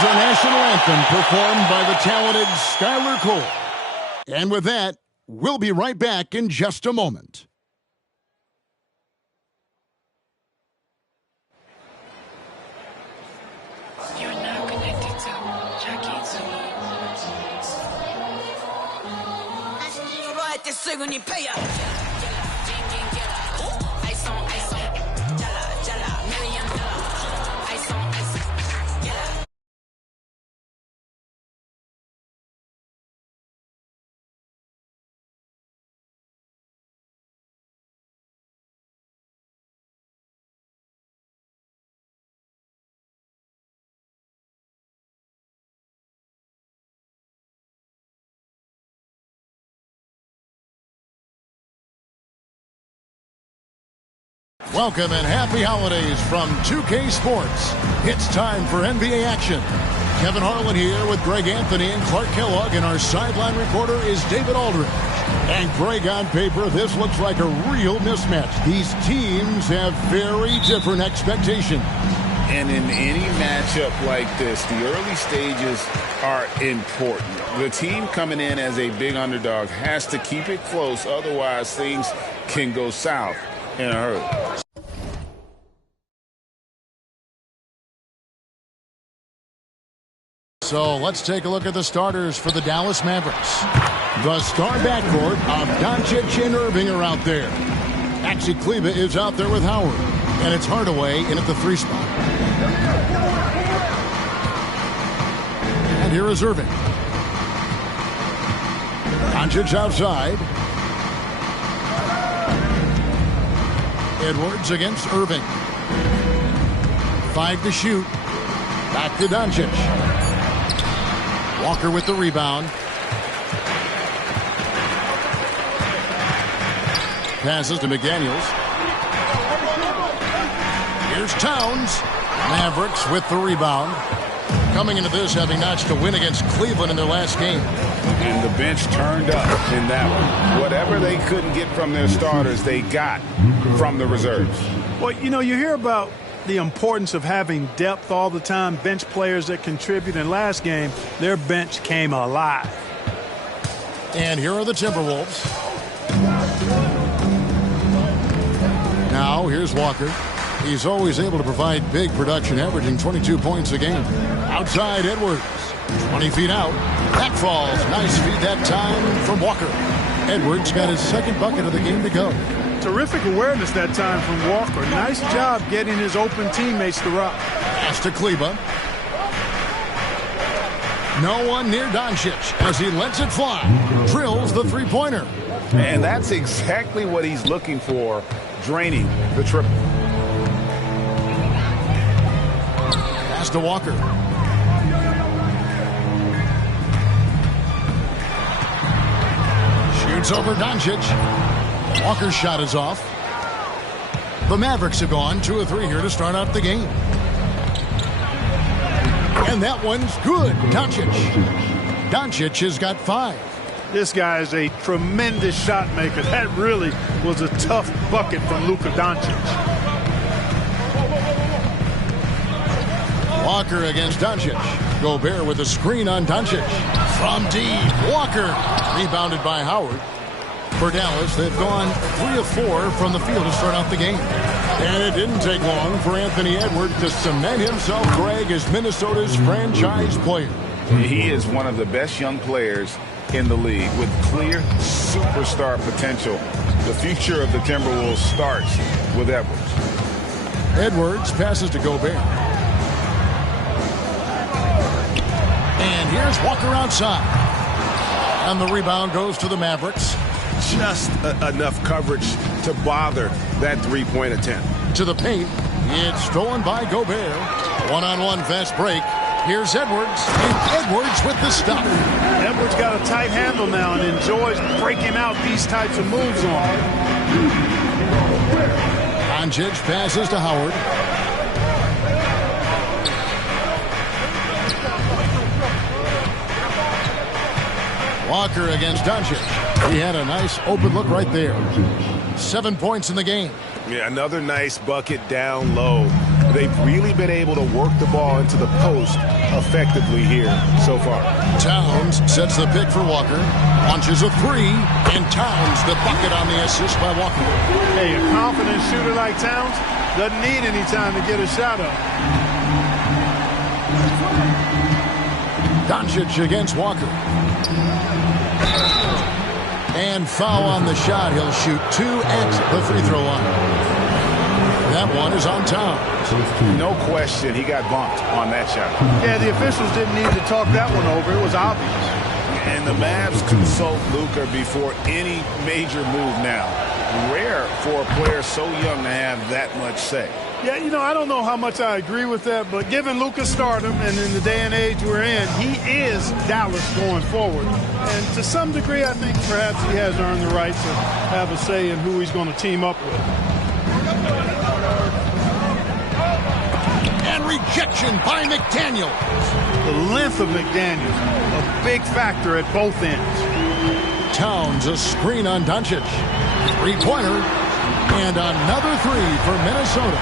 is our national anthem performed by the talented Skylar Cole. And with that, we'll be right back in just a moment. You're now connected to Jackie Welcome and happy holidays from 2K Sports. It's time for NBA action. Kevin Harlan here with Greg Anthony and Clark Kellogg, and our sideline reporter is David Aldridge. And Greg, on paper, this looks like a real mismatch. These teams have very different expectations. And in any matchup like this, the early stages are important. The team coming in as a big underdog has to keep it close, otherwise things can go south in a hurry. So let's take a look at the starters for the Dallas Mavericks. The star backcourt of Doncic and Irving are out there. Maxi Kleber is out there with Howard. And it's Hardaway in at the 3 spot. And here is Irving. Doncic outside. Edwards against Irving. 5 to shoot. Back to Doncic. Walker with the rebound. Passes to McDaniels. Here's Towns. Mavericks with the rebound. Coming into this having notched a win against Cleveland in their last game. And the bench turned up in that one. Whatever they couldn't get from their starters, they got from the reserves. Well, you know, you hear about the importance of having depth all the time, bench players that contribute. In last game, their bench came alive. And here are the Timberwolves. Now, here's Walker. He's always able to provide big production, averaging 22 points a game. Outside, Edwards. 20 feet out. That falls. Nice feed that time from Walker. Edwards got his second bucket of the game to go. Terrific awareness that time from Walker. Nice job getting his open teammates to rock. Pass to Kleber. No one near Doncic as he lets it fly. Drills the three-pointer. And that's exactly what he's looking for, draining the triple. Pass to Walker. Shoots over Doncic. Walker's shot is off. The Mavericks have gone 2 of 3 here to start out the game. And that one's good. Doncic has got 5. This guy is a tremendous shot maker. That really was a tough bucket from Luka Doncic. Walker against Doncic. Gobert with a screen on Doncic. From deep, Walker. Rebounded by Howard. For Dallas, they've gone 3 of 4 from the field to start out the game. And it didn't take long for Anthony Edwards to cement himself, Greg, as Minnesota's franchise player. He is one of the best young players in the league with clear superstar potential. The future of the Timberwolves starts with Edwards. Edwards passes to Gobert. And here's Walker outside. And the rebound goes to the Mavericks. Just enough coverage to bother that three-point attempt. To the paint. It's stolen by Gobert. One-on-one fast break. Here's Edwards. And Edwards with the stop. Edwards got a tight handle now and enjoys breaking out these types of moves on him. Doncic passes to Howard. Walker against Doncic. He had a nice open look right there. 7 points in the game. Yeah, another nice bucket down low. they've really been able to work the ball into the post effectively here so far. Towns sets the pick for Walker. Launches a three. And Towns the bucket on the assist by Walker. Hey, a confident shooter like Towns doesn't need any time to get a shot up. Doncic against Walker. And foul on the shot. He'll shoot 2 at the free throw line. That one is on Towns. No question, he got bumped on that shot. Yeah, the officials didn't need to talk that one over. It was obvious. And the Mavs consult Luka before any major move now. Rare for a player so young to have that much say. Yeah, you know, I don't know how much I agree with that, but given Luka's stardom and in the day and age we're in, he is Dallas going forward. And to some degree, I think perhaps he has earned the right to have a say in who he's going to team up with. And rejection by McDaniels. The length of McDaniels, a big factor at both ends. Towns a screen on Doncic. Three-pointer. And another three for Minnesota.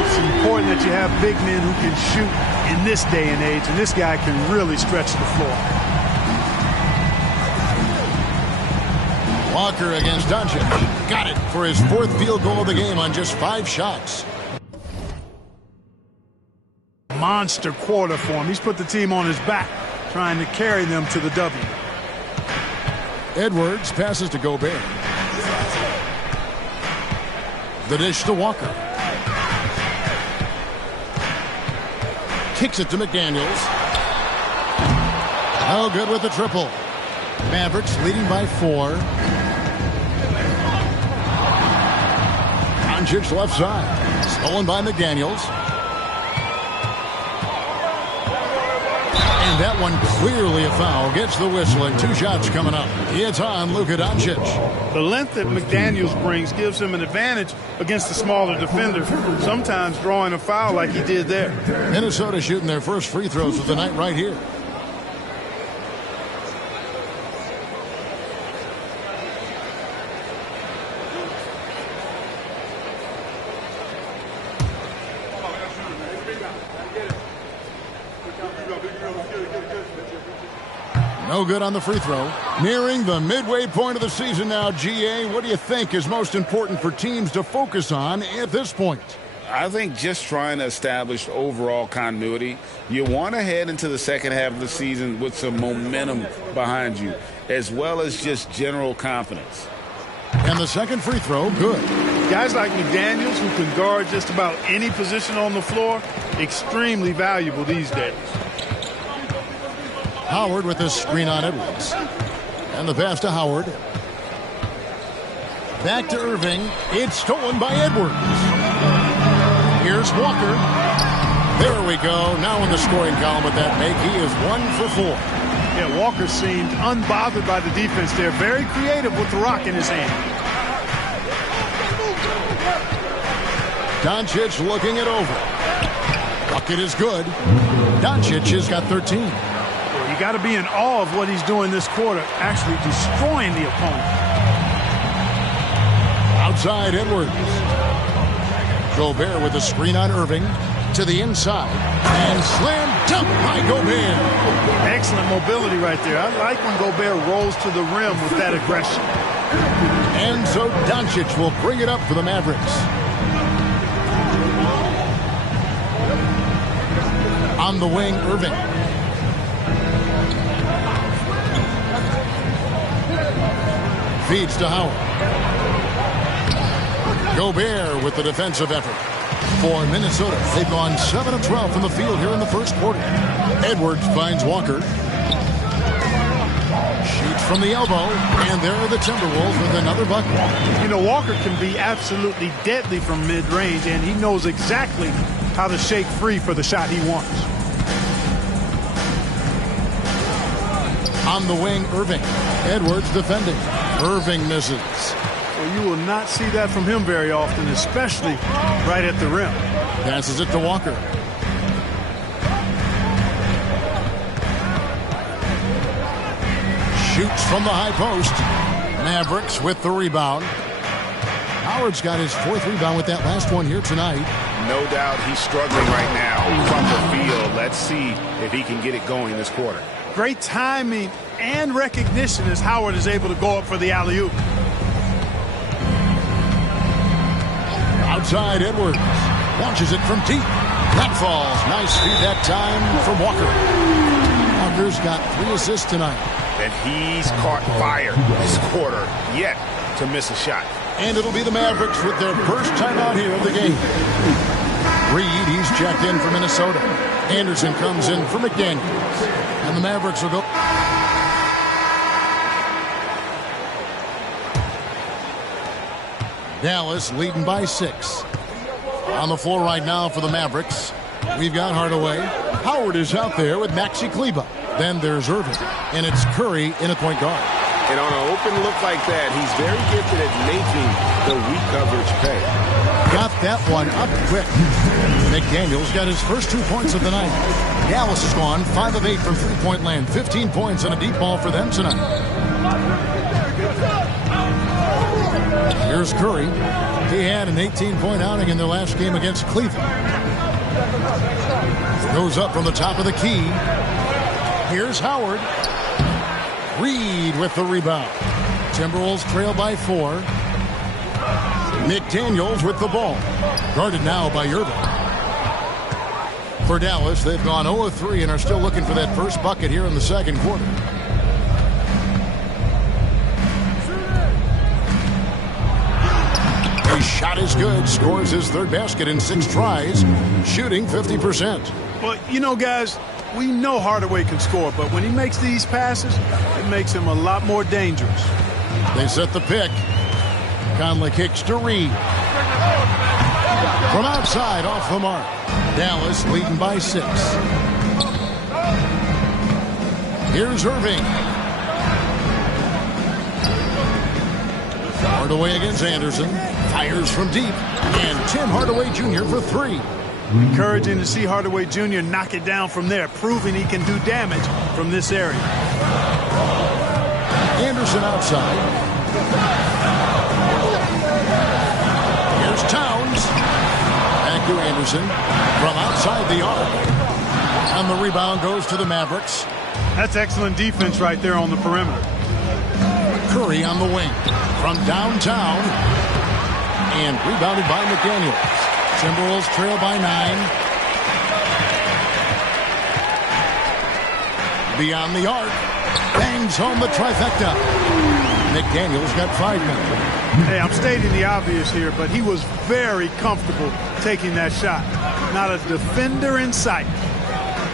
It's important that you have big men who can shoot in this day and age, and this guy can really stretch the floor. Walker against Doncic. Got it for his 4th field goal of the game on just 5 shots. Monster quarter for him. He's put the team on his back, trying to carry them to the W. Edwards passes to Gobert. The dish to Walker. Kicks it to McDaniels. Oh, good with the triple. Mavericks leading by 4. Doncic left side. Stolen by McDaniels. And that one clearly a foul. Gets the whistle and 2 shots coming up. It's on Luka Doncic. The length that McDaniels brings gives him an advantage against the smaller defender, sometimes drawing a foul like he did there. Minnesota shooting their first free throws of the night right here. No good on the free throw. Nearing the midway point of the season now, GA. What do you think is most important for teams to focus on at this point? I think just trying to establish overall continuity. You want to head into the second half of the season with some momentum behind you, as well as just general confidence. And the second free throw, good. Guys like McDaniels, who can guard just about any position on the floor, extremely valuable these days. Howard with a screen on Edwards. And the pass to Howard. Back to Irving. It's stolen by Edwards. Here's Walker. There we go. Now in the scoring column with that make. He is 1 for 4. Yeah, Walker seemed unbothered by the defense there. Very creative with the rock in his hand. Doncic looking it over. Bucket is good. Doncic has got 13. You got to be in awe of what he's doing this quarter, actually destroying the opponent. Outside Edwards. Gobert with a screen on Irving. To the inside. And slam dunk by Gobert. Excellent mobility right there. I like when Gobert rolls to the rim with that aggression. And so Doncic will bring it up for the Mavericks. On the wing, Irving. Feeds to Howard. Gobert with the defensive effort. For Minnesota, they've gone 7 of 12 from the field here in the first quarter. Edwards finds Walker. Shoots from the elbow. And there are the Timberwolves with another bucket. You know, Walker can be absolutely deadly from mid-range, and he knows exactly how to shake free for the shot he wants. On the wing, Irving. Edwards defending. Irving misses. Well, you will not see that from him very often, especially right at the rim. Passes it to Walker. Shoots from the high post. Mavericks with the rebound. Howard's got his 4th rebound with that last one here tonight. No doubt he's struggling right now from the field. Let's see if he can get it going this quarter. Great timing and recognition as Howard is able to go up for the alley-oop. Outside Edwards. Launches it from deep. That falls. Nice feed that time from Walker. Walker's got 3 assists tonight. And he's caught fire this quarter, yet to miss a shot. And it'll be the Mavericks with their first time out here of the game. Reed, he's checked in for Minnesota. Anderson comes in for McDaniels. And the Mavericks will go. Dallas leading by 6. On the floor right now for the Mavericks, we've got Hardaway. Howard is out there with Maxi Kleber. Then there's Irving. And it's Curry in at point guard. And on an open look like that, he's very gifted at making the weak coverage pay. Got that one up quick. McDaniels got his first 2 points of the night. Dallas has gone 5 of 8 from three-point land. 15 points and a deep ball for them tonight. Here's Curry. He had an 18-point outing in their last game against Cleveland. Goes up from the top of the key. Here's Howard. Reed with the rebound. Timberwolves trail by 4. McDaniels with the ball. Guarded now by Irving. For Dallas, they've gone 0 of 3 and are still looking for that first bucket here in the second quarter. His shot is good. Scores his 3rd basket in 6 tries. Shooting 50%. Well, you know, guys, we know Hardaway can score, but when he makes these passes, it makes him a lot more dangerous. They set the pick. Conley kicks to Reed. From outside, off the mark. Dallas leading by 6. Here's Irving. Hardaway against Anderson. Fires from deep. And Tim Hardaway Jr. for 3. Encouraging to see Hardaway Jr. knock it down from there, proving he can do damage from this area. Anderson outside. Here's Towns. Back to Anderson from outside the arc. And the rebound goes to the Mavericks. That's excellent defense right there on the perimeter. Curry on the wing from downtown. And rebounded by McDaniels. Timberwolves trail by 9. Beyond the arc. Bangs home the trifecta. McDaniels got 5 now. Hey, I'm stating the obvious here, but he was very comfortable taking that shot. Not a defender in sight.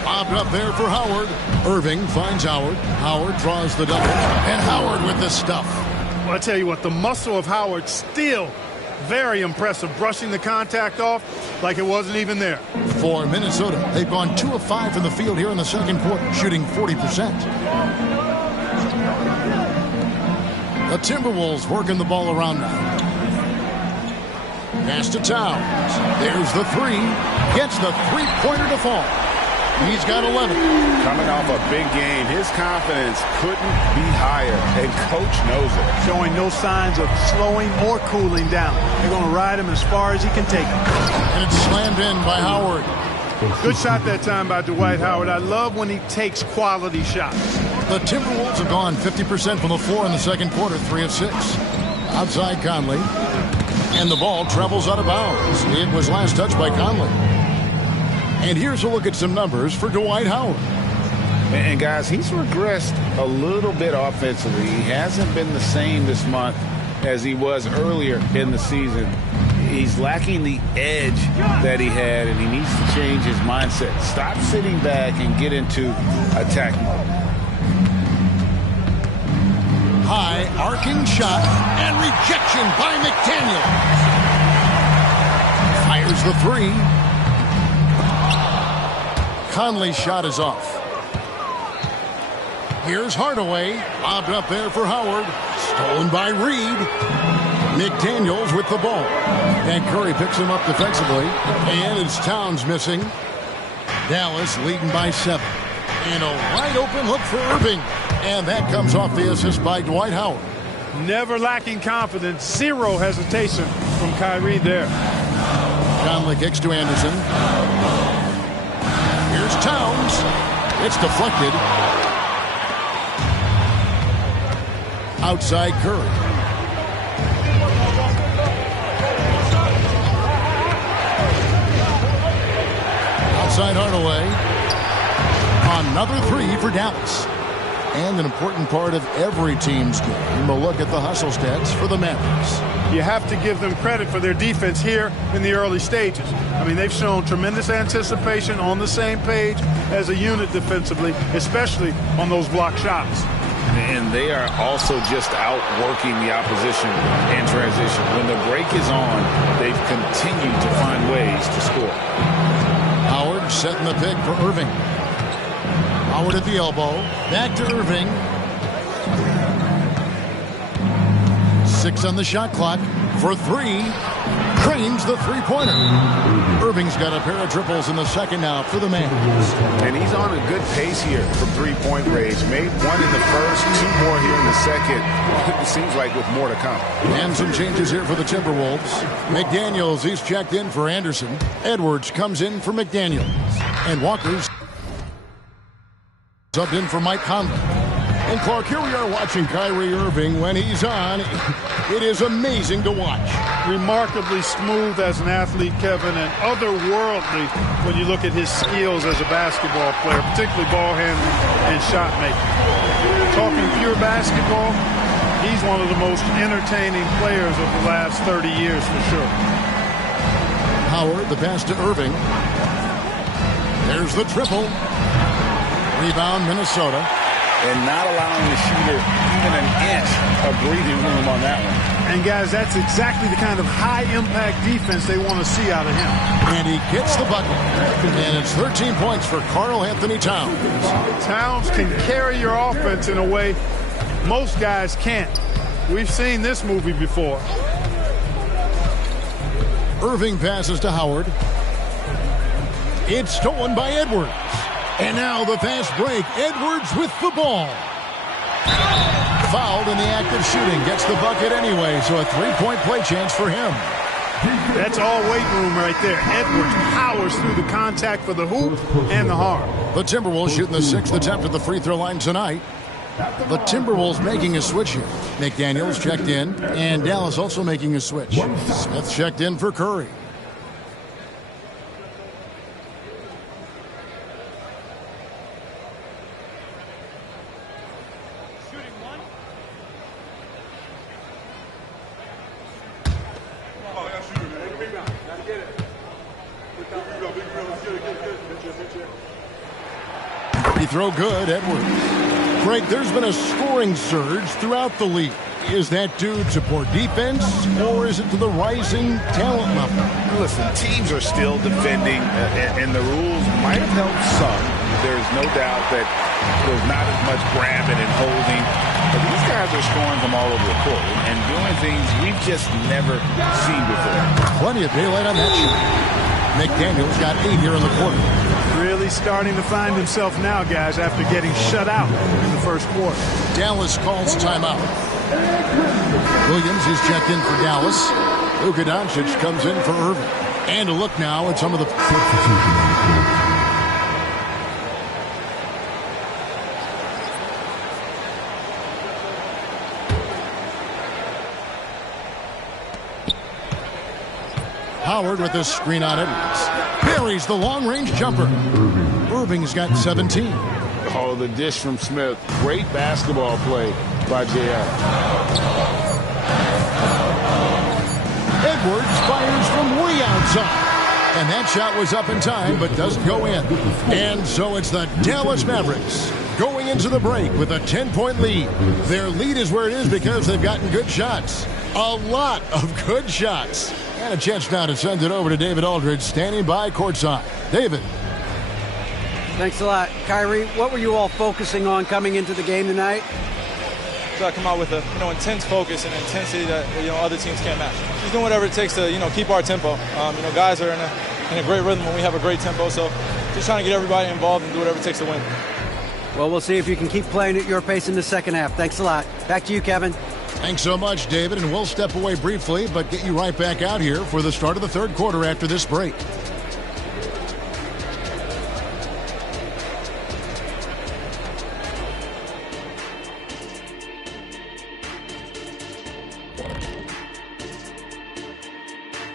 Bobbed up there for Howard. Irving finds Howard. Howard draws the double. And Howard with the stuff. Well, I tell you what, the muscle of Howard still very impressive, brushing the contact off like it wasn't even there. For Minnesota, they've gone 2 of 5 from the field here in the second quarter, shooting 40%. The Timberwolves working the ball around now. Pass to Towns. There's the 3. Gets the three-pointer to fall. He's got 11. Coming off a big game, his confidence couldn't be higher, and coach knows it. Showing no signs of slowing or cooling down. They're going to ride him as far as he can take him. And it's slammed in by Howard. Good shot that time by Dwight Howard. I love when he takes quality shots. The Timberwolves have gone 50% from the floor in the second quarter, 3 of 6. Outside Conley. And the ball travels out of bounds. It was last touched by Conley. And here's a look at some numbers for Dwight Howard. And guys, he's regressed a little bit offensively. He hasn't been the same this month as he was earlier in the season. He's lacking the edge that he had, and he needs to change his mindset. Stop sitting back and get into attack mode. High arcing shot and rejection by McDaniels. Fires the 3. Conley's shot is off. Here's Hardaway. Lobbed up there for Howard. Stolen by Reed. McDaniels with the ball. And Curry picks him up defensively. And it's Towns missing. Dallas leading by 7. And a wide open look for Irving. And that comes off the assist by Dwight Howard. Never lacking confidence. Zero hesitation from Kyrie there. Conley kicks to Anderson. Here's Towns. It's deflected. Outside Curry. Outside Hardaway. Another three for Dallas. And an important part of every team's game, a look at the hustle stats for the Mavericks. You have to give them credit for their defense here in the early stages. I mean, they've shown tremendous anticipation, on the same page as a unit defensively, especially on those block shots. And they are also just outworking the opposition in transition. When the break is on, they've continued to find ways to score. Howard setting the pick for Irving. Howard at the elbow. Back to Irving. 6 on the shot clock for 3. Drains the three-pointer. Irving's got a pair of triples in the second now for the Mavs. And he's on a good pace here from three-point range. Made 1 in the first, 2 more here in the second. It seems like with more to come. And some changes here for the Timberwolves. McDaniels, he's checked in for Anderson. Edwards comes in for McDaniels. And Walker's subbed in for Mike Conley. And Clark, here we are watching Kyrie Irving when he's on. It is amazing to watch. Remarkably smooth as an athlete, Kevin, and otherworldly when you look at his skills as a basketball player, particularly ball handling and shot making. Talking pure basketball, he's one of the most entertaining players of the last 30 years for sure. Howard, the pass to Irving. There's the triple. Rebound, Minnesota. And not allowing the shooter even an inch of breathing room on that one. And, guys, that's exactly the kind of high-impact defense they want to see out of him. And he gets the bucket. And it's 13 points for Karl Anthony Towns. Towns can carry your offense in a way most guys can't. We've seen this movie before. Irving passes to Howard. It's stolen by Edwards. And now the fast break. Edwards with the ball. Fouled in the act of shooting. Gets the bucket anyway, so a three-point play chance for him. That's all weight room right there. Edwards powers through the contact for the hoop and the harm. The Timberwolves shooting the 6th attempt at the free throw line tonight. The Timberwolves making a switch here. McDaniels checked in, and Dallas also making a switch. Smith checked in for Curry. Free throw good, Edwards. Greg, there's been a scoring surge throughout the league. Is that due to poor defense, or is it to the rising talent level? Listen, teams are still defending, and the rules might have helped some. There's no doubt that there's not as much grabbing and holding. But these guys are scoring from all over the court and doing things we've just never seen before. Plenty of daylight on that shot. McDaniels got 8 here in the quarter. Really starting to find himself now, guys, after getting shut out in the first quarter. Dallas calls timeout. Williams is checked in for Dallas. Luka Doncic comes in for Irving. And a look now at some of the... Howard with this screen on Edwards. Buries the long-range jumper. Irving's got 17. Oh, the dish from Smith. Great basketball play by J.R. Edwards fires from way outside. And that shot was up in time, but doesn't go in. And so it's the Dallas Mavericks going into the break with a 10-point lead. Their lead is where it is because they've gotten good shots. A lot of good shots. And a chance now to send it over to David Aldridge, standing by courtside. David. Thanks a lot. Kyrie, what were you all focusing on coming into the game tonight? So I come out with a intense focus and intensity that other teams can't match. Just doing whatever it takes to keep our tempo. Guys are in a great rhythm when we have a great tempo. So just trying to get everybody involved and do whatever it takes to win. Well, we'll see if you can keep playing at your pace in the second half. Thanks a lot. Back to you, Kevin. Thanks so much, David, and we'll step away briefly, but get you right back out here for the start of the third quarter after this break.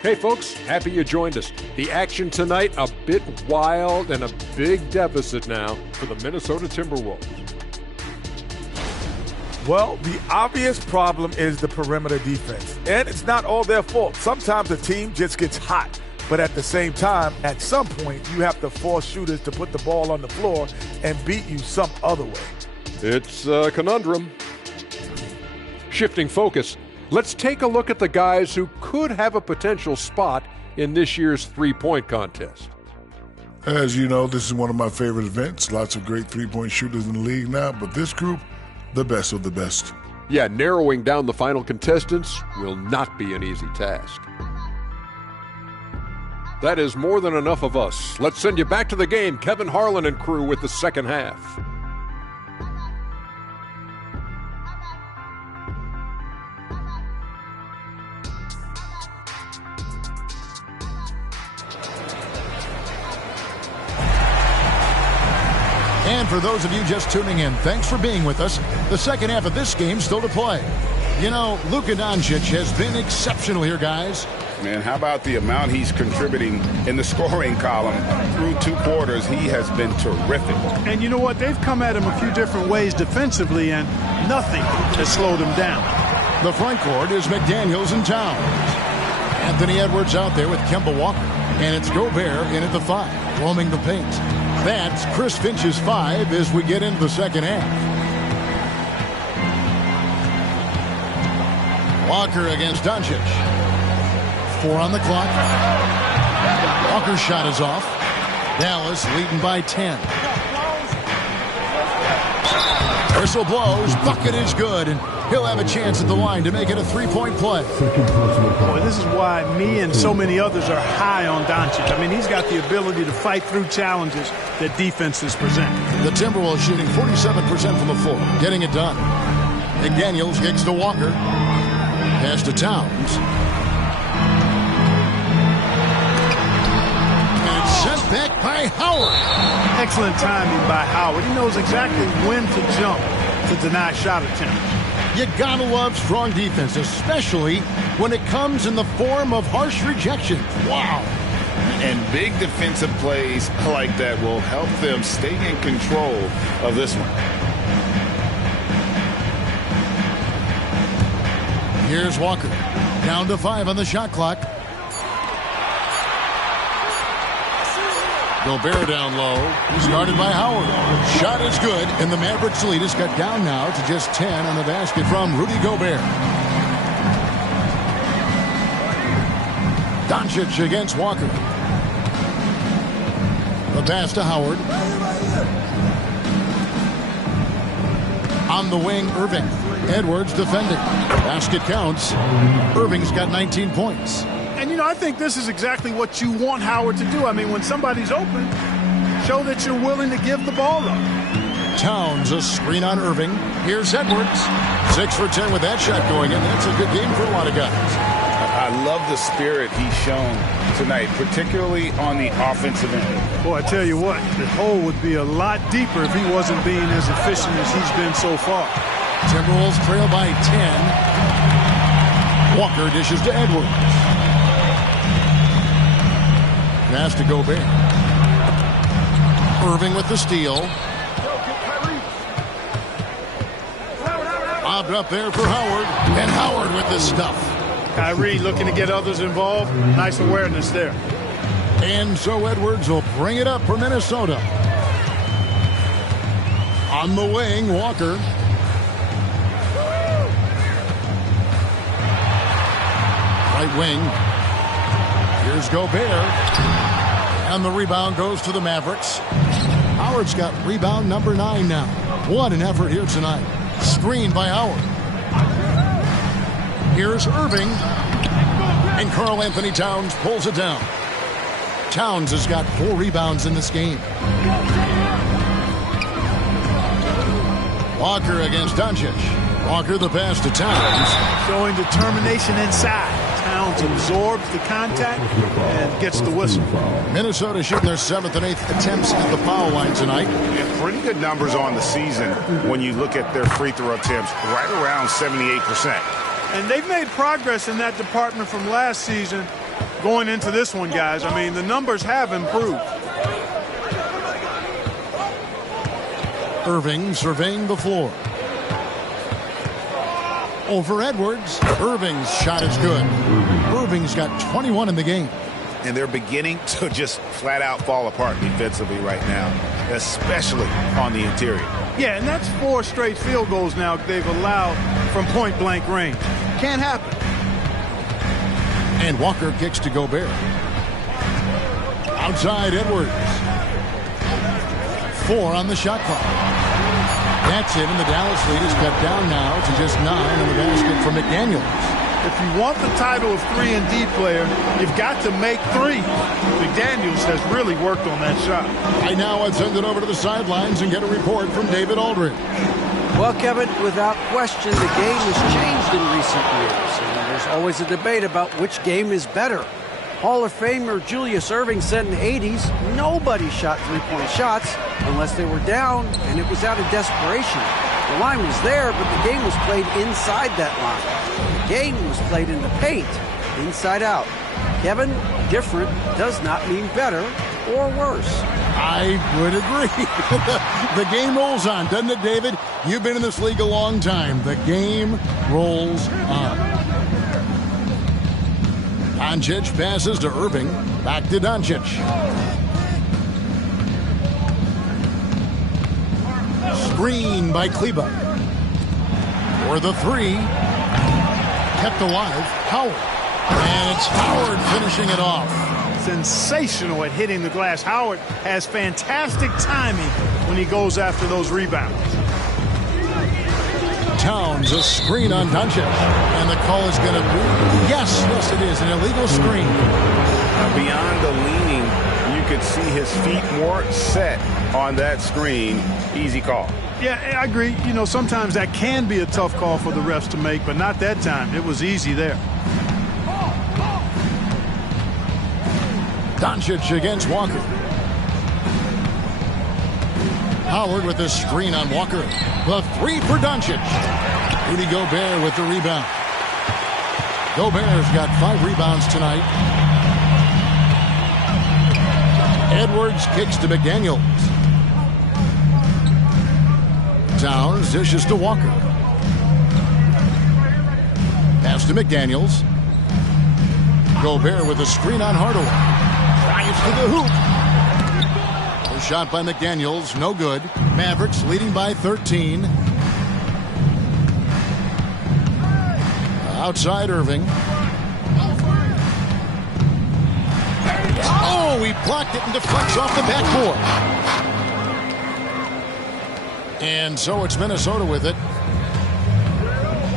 Hey folks, happy you joined us. The action tonight, a bit wild and a big deficit now for the Minnesota Timberwolves. Well, the obvious problem is the perimeter defense, and it's not all their fault. Sometimes the team just gets hot, but at the same time, at some point, you have to force shooters to put the ball on the floor and beat you some other way. It's a conundrum. Shifting focus, let's take a look at the guys who could have a potential spot in this year's three-point contest. As you know, this is one of my favorite events. Lots of great three-point shooters in the league now, but this group, the best of the best. Yeah, narrowing down the final contestants will not be an easy task. That is more than enough of us. Let's send you back to the game. Kevin Harlan and crew with the second half. And for those of you just tuning in, thanks for being with us. The second half of this game still to play. You know, Luka Doncic has been exceptional here, guys. Man, how about the amount he's contributing in the scoring column through two quarters? He has been terrific. And you know what? They've come at him a few different ways defensively, and nothing has slowed him down. The front court is McDaniels and Towns. Anthony Edwards out there with Kemba Walker. And it's Gobert in at the 5, roaming the paint. That's Chris Finch's 5 as we get into the second half. Walker against Doncic. 4 on the clock. Walker's shot is off. Dallas leading by 10. Whistle blows. Bucket is good, and he'll have a chance at the line to make it a three-point play. Boy, this is why me and so many others are high on Doncic. I mean, he's got the ability to fight through challenges that defenses present. The Timberwolves shooting 47% from the floor, getting it done. McDaniels kicks to Walker. Pass to Towns. And it's sent back by Howard. Excellent timing by Howard. He knows exactly when to jump to deny shot attempt. You gotta love strong defense, especially when it comes in the form of harsh rejection. Wow. And big defensive plays like that will help them stay in control of this one. Here's Walker. Down to 5 on the shot clock. Gobert down low. He's guarded by Howard. Shot is good, and the Mavericks lead is cut down now to just 10 on the basket from Rudy Gobert. Doncic against Walker. The pass to Howard. On the wing, Irving. Edwards defending. Basket counts. Irving's got 19 points. And, you know, I think this is exactly what you want Howard to do. I mean, when somebody's open, show that you're willing to give the ball up. Towns, a screen on Irving. Here's Edwards. 6 for 10 with that shot going in. That's a good game for a lot of guys. I love the spirit he's shown tonight, particularly on the offensive end. Boy, I tell you what, the hole would be a lot deeper if he wasn't being as efficient as he's been so far. Timberwolves trail by 10. Walker dishes to Edwards. Pass to Gobert. Irving with the steal. Lobbed up there for Howard. And Howard with the stuff. Kyrie looking to get others involved. Nice awareness there. And so Edwards will bring it up for Minnesota. On the wing, Walker. Right wing. Here's Gobert. And the rebound goes to the Mavericks. Howard's got rebound number 9 now. What an effort here tonight. Screen by Howard. Here's Irving. And Karl Anthony Towns pulls it down. Towns has got 4 rebounds in this game. Walker against Doncic. Walker the pass to Towns. Showing determination inside. Towns absorbs the contact and gets the whistle. Minnesota shooting their 7th and 8th attempts at the foul line tonight. Yeah, pretty good numbers on the season when you look at their free throw attempts, right around 78%. And they've made progress in that department from last season going into this one, guys. I mean, the numbers have improved. Irving surveying the floor. Over Edwards. Irving's shot is good. Irving's got 21 in the game. And they're beginning to just flat out fall apart defensively right now, especially on the interior. Yeah, and that's 4 straight field goals now they've allowed from point-blank range. Can't happen. And Walker kicks to Gobert. Outside Edwards. 4 on the shot clock. That's it, and the Dallas lead is cut down now to just 9 on the basket from McDaniels. If you want the title of 3-and-D player, you've got to make 3. McDaniels has really worked on that shot. Right now, I'd send it over to the sidelines and get a report from David Aldridge. Well, Kevin, without question, the game has changed in recent years, and there's always a debate about which game is better. Hall of Famer Julius Erving said in the 80s, nobody shot three-point shots unless they were down, and it was out of desperation. The line was there, but the game was played inside that line. The game was played in the paint, inside out. Kevin, different does not mean better or worse. I would agree. The game rolls on, doesn't it, David? You've been in this league a long time. The game rolls on. Doncic passes to Irving. Back to Doncic. Screen by Kleba. For the 3. Kept alive. Howard. And it's Howard finishing it off. Sensational at hitting the glass. Howard has fantastic timing when he goes after those rebounds. Towns, a screen on Doncic. And the call is going to be, yes, it is, an illegal screen. Beyond the leaning, you could see his feet more set on that screen. Easy call. Yeah, I agree. You know, sometimes that can be a tough call for the refs to make, but not that time. It was easy there. Doncic against Walker. Howard with a screen on Walker. The 3 for Doncic. Rudy Gobert with the rebound. Gobert's got 5 rebounds tonight. Edwards kicks to McDaniels. Towns dishes to Walker. Pass to McDaniels. Gobert with a screen on Hardaway. Drives to the hoop. A shot by McDaniels, no good. Mavericks leading by 13. Outside Irving. Oh, he blocked it and deflects off the backboard. And so it's Minnesota with it.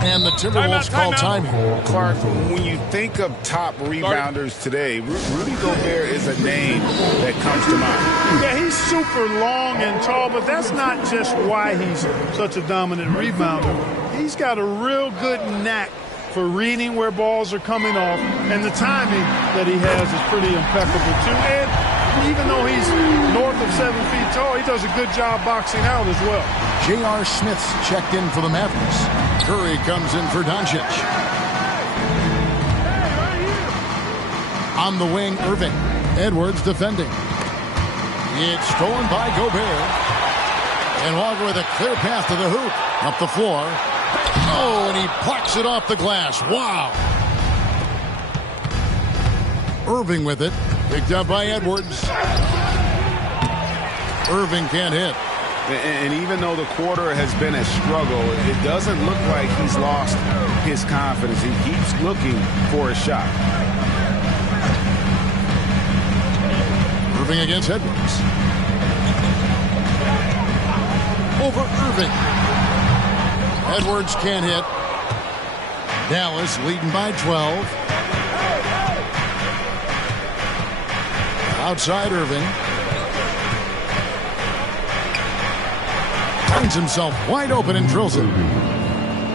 And the Timberwolves call timeout. Clark, when you think of top rebounders today, Rudy Gobert is a name that comes to mind. Yeah, he's super long and tall, but that's not just why he's such a dominant rebounder. He's got a real good knack for reading where balls are coming off, and the timing that he has is pretty impeccable too. And even though he's north of 7 feet tall, he does a good job boxing out as well. J.R. Smith's checked in for the Mavericks. Curry comes in for Doncic. On the wing, Irving. Edwards defending. It's stolen by Gobert. And Walker with a clear path to the hoop. Up the floor. Oh, and he plucks it off the glass. Wow. Irving with it. Picked up by Edwards. Irving can't hit. And even though the quarter has been a struggle, it doesn't look like he's lost his confidence. He keeps looking for a shot. Irving against Edwards. Over Irving. Edwards can't hit. Dallas leading by 12. Outside Irving. Finds himself wide open and drills it.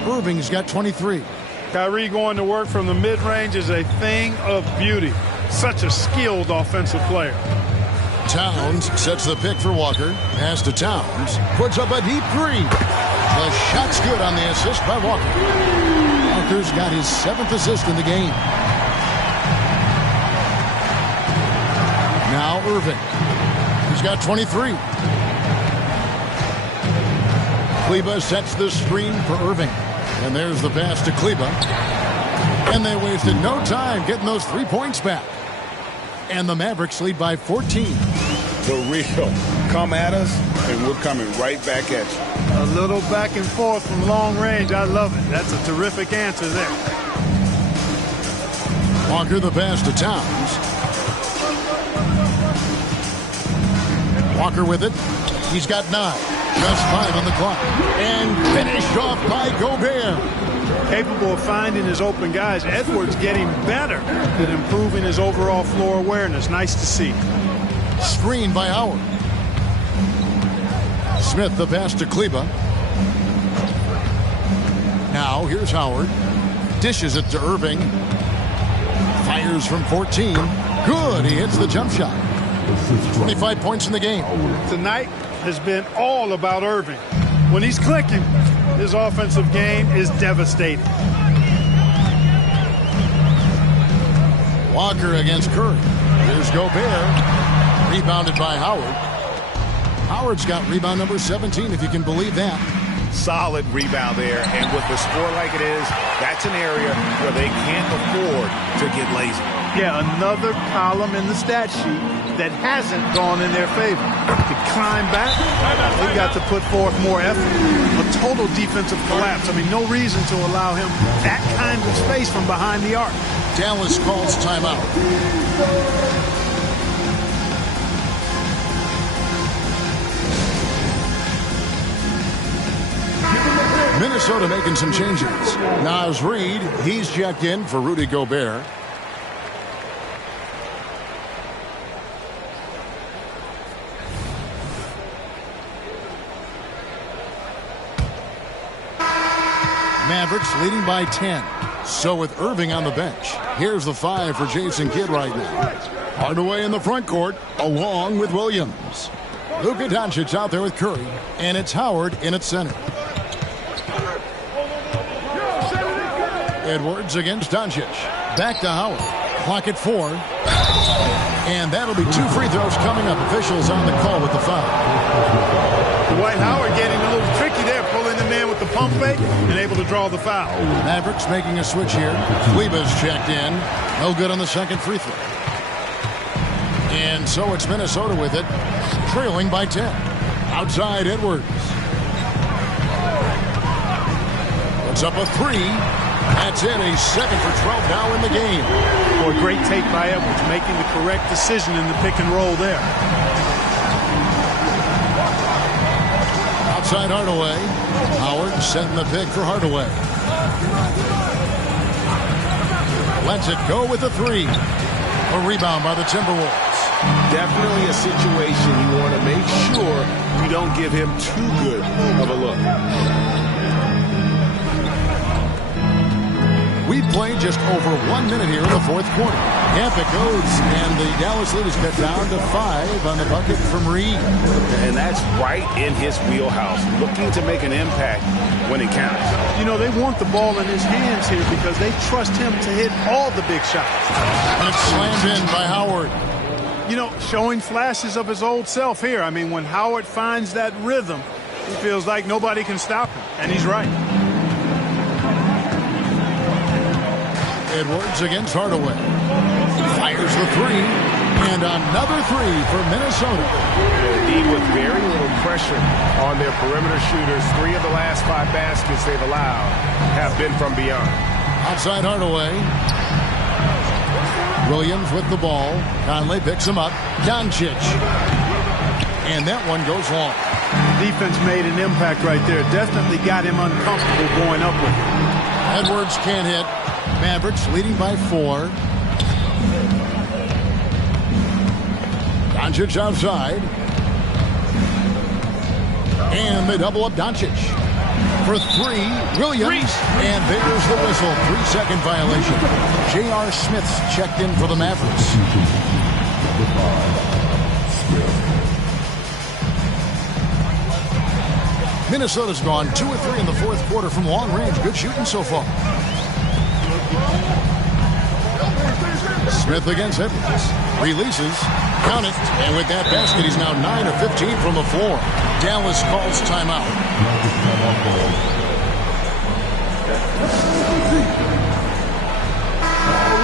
Irving's got 23. Kyrie going to work from the mid-range is a thing of beauty. Such a skilled offensive player. Towns sets the pick for Walker. Pass to Towns. Puts up a deep three. The shot's good on the assist by Walker. Walker's got his 7th assist in the game. Now Irving. He's got 23. Kleba sets the screen for Irving. And there's the pass to Kleba. And they wasted no time getting those 3 points back. And the Mavericks lead by 14. The real. Come at us, and we're coming right back at you. A little back and forth from long range. I love it. That's a terrific answer there. Walker the pass to Towns. Walker with it. He's got 9. Just 5 on the clock. And finished off by Gobert. Capable of finding his open guys. Edwards getting better at improving his overall floor awareness. Nice to see. Screen by Howard. Smith the pass to Kleba. Now here's Howard. Dishes it to Irving. Fires from 14. Good. He hits the jump shot. 25 points in the game. Tonight has been all about Irving. When he's clicking, his offensive game is devastating. Walker against Curry. Here's Gobert. Rebounded by Howard. Howard's got rebound number 17, if you can believe that. Solid rebound there, and with the score like it is, that's an area where they can't afford to get lazy. Yeah, another column in the stat sheet that hasn't gone in their favor. To climb back, they've got to put forth more effort. A total defensive collapse. I mean, no reason to allow him that kind of space from behind the arc. Dallas calls timeout. Minnesota making some changes. Naz Reid, he's checked in for Rudy Gobert. Mavericks leading by 10. So with Irving on the bench, here's the 5 for Jason Kidd right now. Hardaway in the front court, along with Williams. Luka Doncic out there with Curry, and it's Howard in at center. Edwards against Doncic. Back to Howard. Clock at 4. And that'll be 2 free throws coming up. Officials on the call with the foul. Dwight Howard getting a little tricky there, pulling the man with the pump fake and able to draw the foul. Mavericks making a switch here. Kleba's checked in. No good on the second free throw. And so it's Minnesota with it, trailing by 10. Outside Edwards. Puts up a 3. That's it, a 7 for 12 now in the game. Boy, great take by Edwards, making the correct decision in the pick and roll there. Outside Hardaway. Howard setting the pick for Hardaway. Lets it go with the 3. A rebound by the Timberwolves. Definitely a situation you want to make sure you don't give him too good of a look. We've played just over 1 minute here in the fourth quarter. Camp it goes, and the Dallas lead is cut down to 5 on the bucket from Reed. And that's right in his wheelhouse, looking to make an impact when it counts. You know, they want the ball in his hands here because they trust him to hit all the big shots. And it's slammed in by Howard. You know, showing flashes of his old self here. I mean, when Howard finds that rhythm, he feels like nobody can stop him, and he's right. Edwards against Hardaway. Fires the 3. And another 3 for Minnesota. Indeed, with very little pressure on their perimeter shooters, 3 of the last 5 baskets they've allowed have been from beyond. Outside Hardaway. Williams with the ball. Conley picks him up. Doncic. And that one goes long. Defense made an impact right there. Definitely got him uncomfortable going up with it. Edwards can't hit. Mavericks leading by 4. Doncic outside. And they double up Doncic. For three, Williams. And there's the whistle. 3-second violation. J.R. Smith's checked in for the Mavericks. Minnesota's gone 2 of 3 in the fourth quarter from long range. Good shooting so far. Smith against Edwards. Releases. Count it. And with that basket, he's now 9 of 15 from the floor. Dallas calls timeout.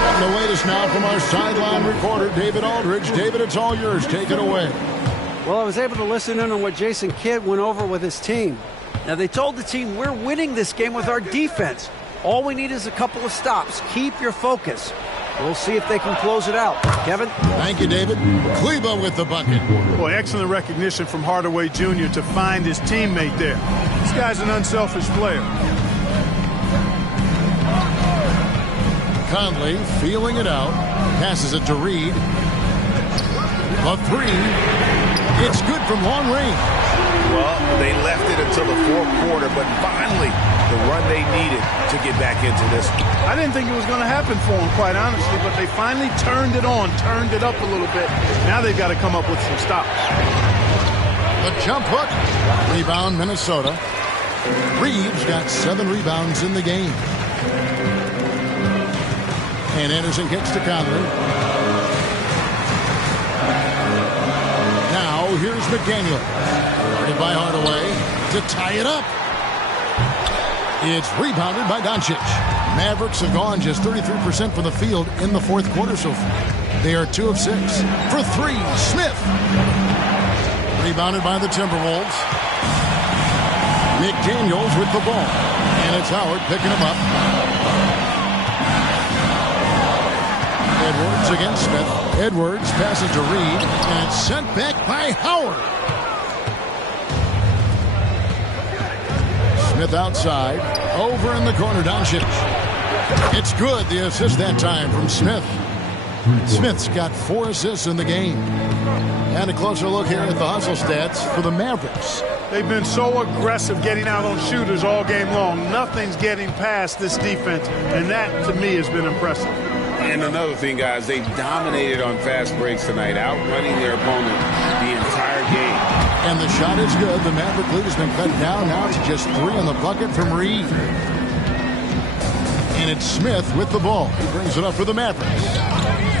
And the latest now from our sideline reporter, David Aldridge. David, it's all yours. Take it away. Well, I was able to listen in on what Jason Kidd went over with his team. Now, they told the team, we're winning this game with our defense. All we need is a couple of stops. Keep your focus. We'll see if they can close it out. Kevin? Thank you, David. Kleba with the bucket. Boy, excellent recognition from Hardaway Jr. to find his teammate there. This guy's an unselfish player. Conley feeling it out. Passes it to Reed. The three. It's good from long range. Well, they left it until the fourth quarter, but finally the run they needed to get back into this. I didn't think it was going to happen for them, quite honestly, but they finally turned it on, turned it up a little bit. Now they've got to come up with some stops. The jump hook. Rebound, Minnesota. Reeves got 7 rebounds in the game. And Anderson gets to Conley. Now here's McDaniel. Guarded by Hardaway to tie it up. It's rebounded by Doncic. Mavericks have gone just 33% from the field in the fourth quarter so far. They are 2 of 6. For 3, Smith. Rebounded by the Timberwolves. McDaniels with the ball. And it's Howard picking him up. Edwards against Smith. Edwards passes to Reed. And it's sent back by Howard. Smith outside. Over in the corner, Doncic. It's good. The assist that time from Smith. Smith's got 4 assists in the game. And a closer look here at the hustle stats for the Mavericks. They've been so aggressive getting out on shooters all game long. Nothing's getting past this defense, and that, to me, has been impressive. And another thing, guys, they've dominated on fast breaks tonight, outrunning their opponent the entire game. And the shot is good. The Maverick lead has been cut down now to just 3 on the bucket from Reed. And it's Smith with the ball. He brings it up for the Mavericks.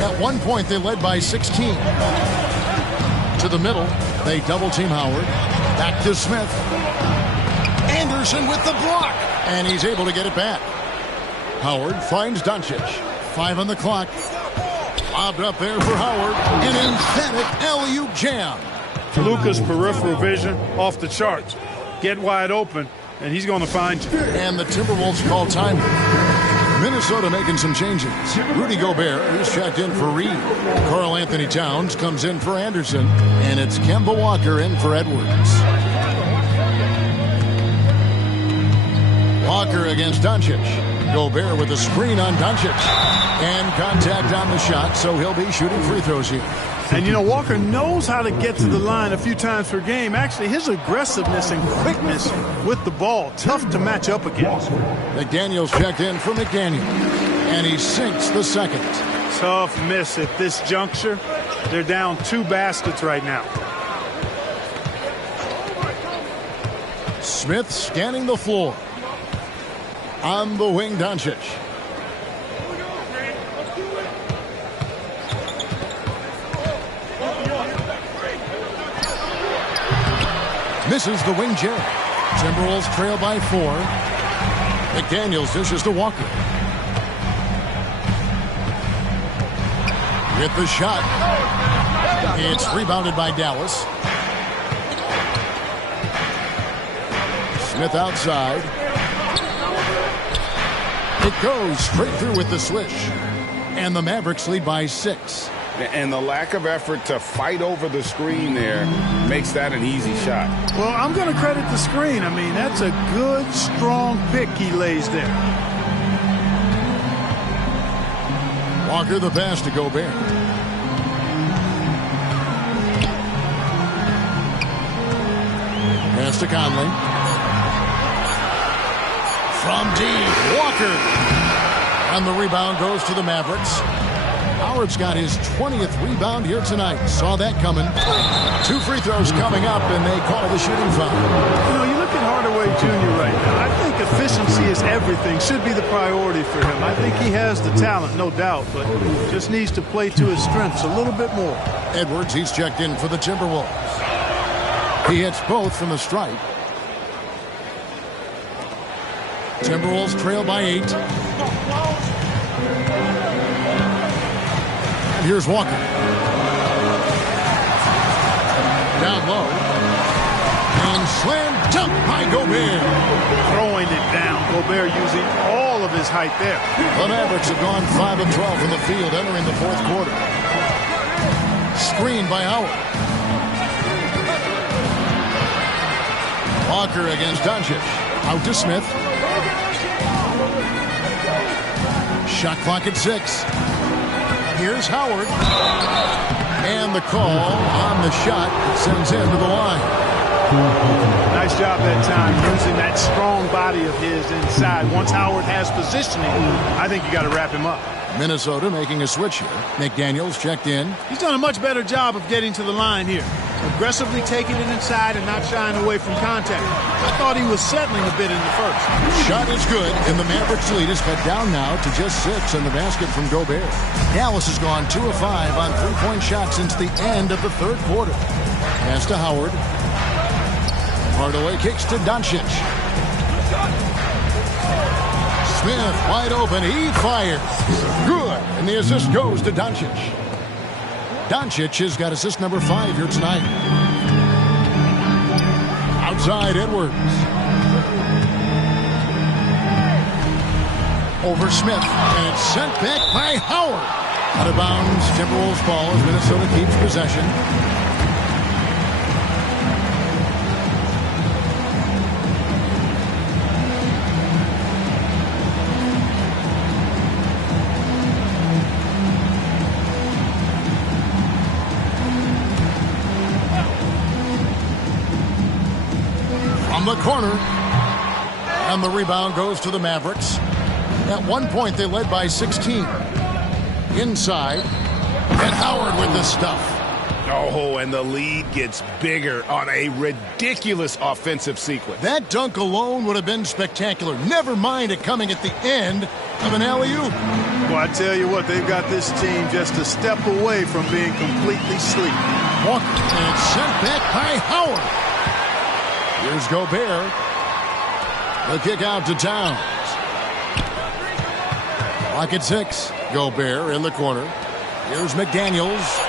At one point, they led by 16. To the middle, they double-team Howard. Back to Smith. Anderson with the block. And he's able to get it back. Howard finds Doncic. 5 on the clock. Lobbed up there for Howard. An emphatic alley-oop jam. Luka's peripheral vision off the charts. Get wide open, and he's going to find you. And the Timberwolves call time. Minnesota making some changes. Rudy Gobert is checked in for Reed. Karl Anthony Towns comes in for Anderson. And it's Kemba Walker in for Edwards. Walker against Doncic. Gobert with a screen on Doncic. And contact on the shot, so he'll be shooting free throws here. And, you know, Walker knows how to get to the line a few times per game. Actually, his aggressiveness and quickness with the ball, tough to match up against. McDaniels checked in for McDaniel. And he sinks the second. Tough miss at this juncture. They're down 2 baskets right now. Smith scanning the floor. On the wing, Doncic. Misses the wing jab. Timberwolves trail by 4. McDaniels dishes to Walker. With the shot. It's rebounded by Dallas. Smith outside. It goes straight through with the swish. And the Mavericks lead by 6. And the lack of effort to fight over the screen there makes that an easy shot. Well, I'm going to credit the screen. I mean, that's a good, strong pick he lays there. Walker the pass to Gobert. Pass to Conley. From deep, Walker. And the rebound goes to the Mavericks. Howard's got his 20th rebound here tonight. Saw that coming. 2 free throws coming up, and they call the shooting foul. You know, you look at Hardaway Jr. right now. I think efficiency is everything. Should be the priority for him. I think he has the talent, no doubt, but just needs to play to his strengths a little bit more. Edwards, he's checked in for the Timberwolves. He hits both from the stripe. Timberwolves trail by 8. And here's Walker. Down low. And slam dunk by Gobert. Throwing it down. Gobert using all of his height there. The Mavericks have gone 5 of 12 from the field entering the fourth quarter. Screen by Howard. Walker against Doncic. Out to Smith. Shot clock at 6. Here's Howard. And the call on the shot that sends him to the line. Nice job that time using that strong body of his inside. Once Howard has positioning, I think you got to wrap him up. Minnesota making a switch here. McDaniels checked in. He's done a much better job of getting to the line here. Aggressively taking it inside and not shying away from contact. I thought he was settling a bit in the first. Shot is good, and the Mavericks lead is cut down now to just 6 in the basket from Gobert. Dallas has gone 2 of 5 on 3-point shots since the end of the third quarter. Pass to Howard. Hardaway kicks to Doncic. Smith wide open. He fires. Good. And the assist goes to Doncic. Doncic has got assist number 5 here tonight. Outside Edwards. Over Smith. And it's sent back by Howard. Out of bounds. Timberwolves ball as Minnesota keeps possession. The corner, and the rebound goes to the Mavericks. At one point they led by 16. Inside, and Howard with the stuff. Oh, and the lead gets bigger on a ridiculous offensive sequence. That dunk alone would have been spectacular. Never mind it coming at the end of an alley-oop. Well, I tell you what, they've got this team just a step away from being completely asleep. Walker, and it's sent back by Howard. Here's Gobert. The kick out to Towns. Clock at 6. Gobert in the corner. Here's McDaniels.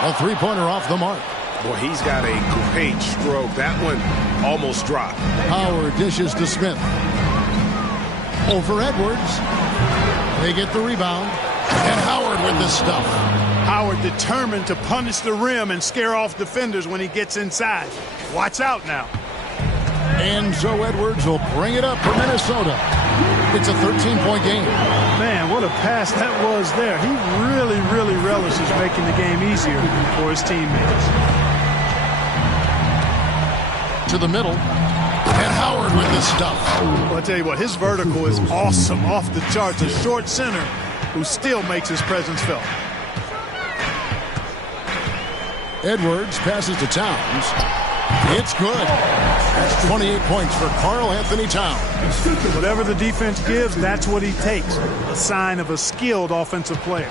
A 3-pointer off the mark. Boy, he's got a great stroke. That one almost dropped. Howard dishes to Smith. Over Edwards. They get the rebound. And Howard with the stuff. Howard determined to punish the rim and scare off defenders when he gets inside. Watch out now. And so Edwards will bring it up for Minnesota. It's a 13-point game. Man, what a pass that was there. He really relishes making the game easier for his teammates. To the middle. And Howard with the stuff. Well, I'll tell you what, his vertical is awesome, off the charts. A short center who still makes his presence felt. Edwards passes to Towns. It's good. That's 28 points for Karl Anthony Towns. Whatever the defense gives, that's what he takes. A sign of a skilled offensive player.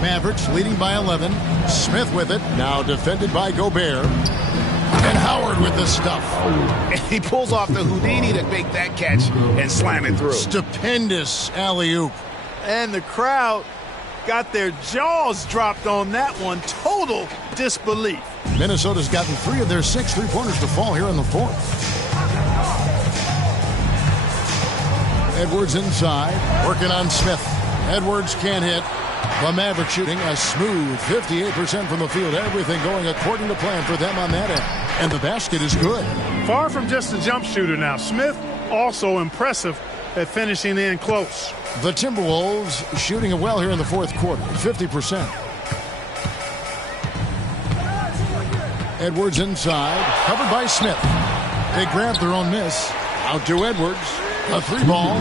Mavericks leading by 11. Smith with it. Now defended by Gobert. And Howard with the stuff. And he pulls off the Houdini to make that catch and slam it through. Stupendous alley-oop. And the crowd got their jaws dropped on that one. Total disbelief. Minnesota's gotten 3 of their 6 3-pointers to fall here in the fourth. Edwards inside, working on Smith. Edwards can't hit. The Mavericks shooting a smooth 58% from the field. Everything going according to plan for them on that end. And the basket is good. Far from just a jump shooter now. Smith also impressive at finishing in close. The Timberwolves shooting it well here in the fourth quarter, 50%. Edwards inside, covered by Smith. They grab their own miss. Out to Edwards. A three ball.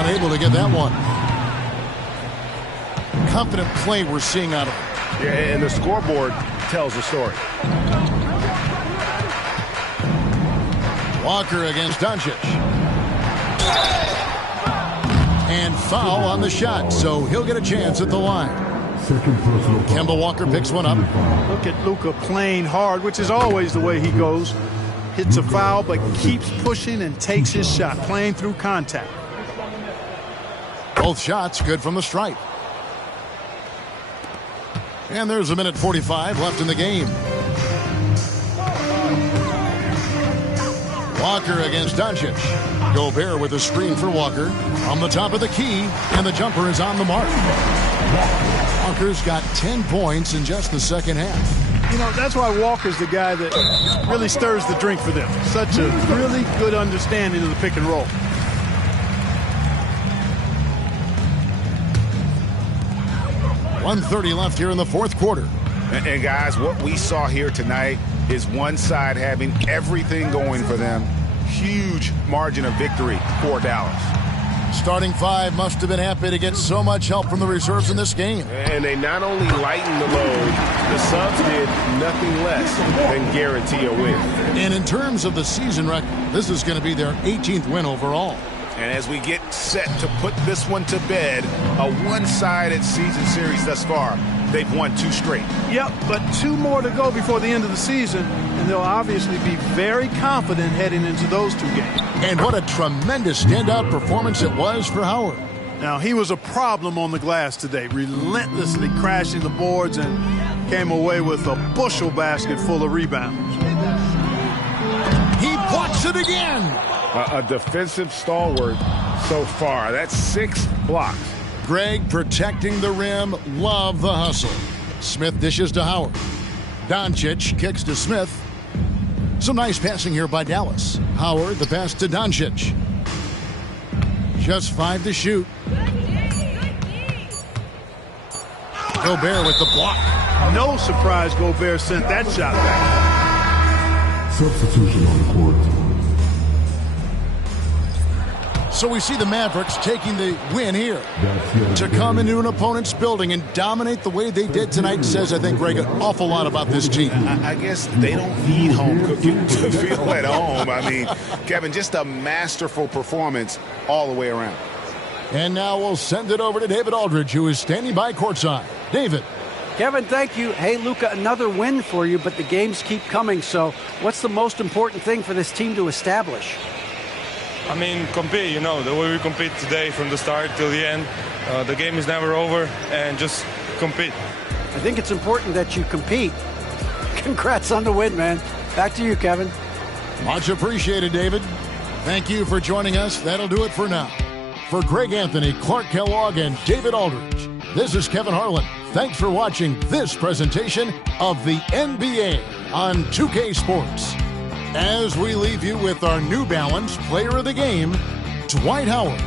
Unable to get that one. Confident play we're seeing out of him. Yeah, and the scoreboard tells the story. Walker against Doncic. And foul on the shot, so he'll get a chance at the line. Kemba Walker picks one up. Look at Luka playing hard, which is always the way he goes. Hits a foul, but keeps pushing and takes his shot, playing through contact. Both shots good from the stripe. And there's a minute 45 left in the game. Walker against Doncic. Gobert with a screen for Walker. On the top of the key, and the jumper is on the mark. Walker's got 10 points in just the second half. You know, that's why Walker's the guy that really stirs the drink for them. Such a really good understanding of the pick and roll. .130 left here in the fourth quarter. And guys, what we saw here tonight is one side having everything going for them. Huge margin of victory for Dallas. Starting five must have been happy to get so much help from the reserves in this game. And they not only lightened the load, the subs did nothing less than guarantee a win. And in terms of the season record, this is going to be their 18th win overall. And as we get set to put this one to bed, a one-sided season series thus far, they've won 2 straight. Yep, but 2 more to go before the end of the season, and they'll obviously be very confident heading into those 2 games. And what a tremendous standout performance it was for Howard. Now, he was a problem on the glass today, relentlessly crashing the boards and came away with a bushel basket full of rebounds. He blocks it again. A defensive stalwart so far. That's 6 blocks. Greg protecting the rim. Love the hustle. Smith dishes to Howard. Doncic kicks to Smith. Some nice passing here by Dallas. Howard, the pass to Doncic. Just 5 to shoot. Gobert with the block. No surprise Gobert sent that shot back. Substitution on the court. So we see the Mavericks taking the win here. To come into an opponent's building and dominate the way they did tonight says, I think, Greg, an awful lot about this team. I guess they don't need home cooking to feel at home. I mean, Kevin, just a masterful performance all the way around. And now we'll send it over to David Aldridge, who is standing by courtside. David. Kevin, thank you. Hey, Luka, another win for you, but the games keep coming. So what's the most important thing for this team to establish? I mean, compete, you know, the way we compete today from the start till the end. The game is never over, and just compete. I think it's important that you compete. Congrats on the win, man. Back to you, Kevin. Much appreciated, David. Thank you for joining us. That'll do it for now. For Greg Anthony, Clark Kellogg, and David Aldridge, this is Kevin Harlan. Thanks for watching this presentation of the NBA on 2K Sports. As we leave you with our New Balance Player of the Game, Dwight Howard.